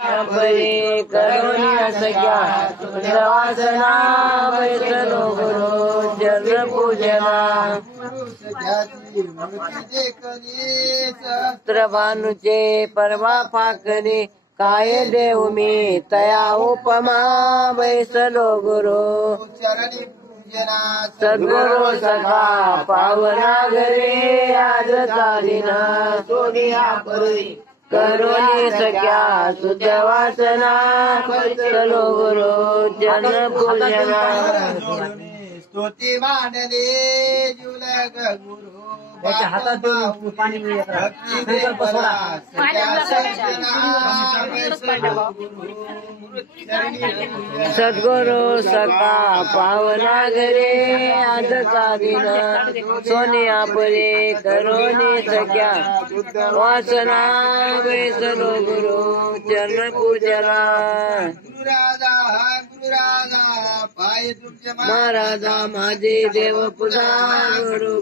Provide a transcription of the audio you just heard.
परे करुणी सख्या वासना वैसलो गुरु चरण पूजना भानुचे परवा फाकरे काय देव मी तया उपमा वैसलो गुरु सद्गुरु सखा पावना घरे आज चालिना सोनिया परी करुणी सख्या शुद्ध वासना वैसलो गुरु जन पूजना स्तुती मांडले जुलग गुरु हातात पाणी सद्गुरु सखा पावना घरे आज दिन सोनिया परे करुणी सख्या वासना वैसलो गुरु चरण पूजना गुरुराजा पाय तुमच्या महाराजा माझे देव पुजा गुरु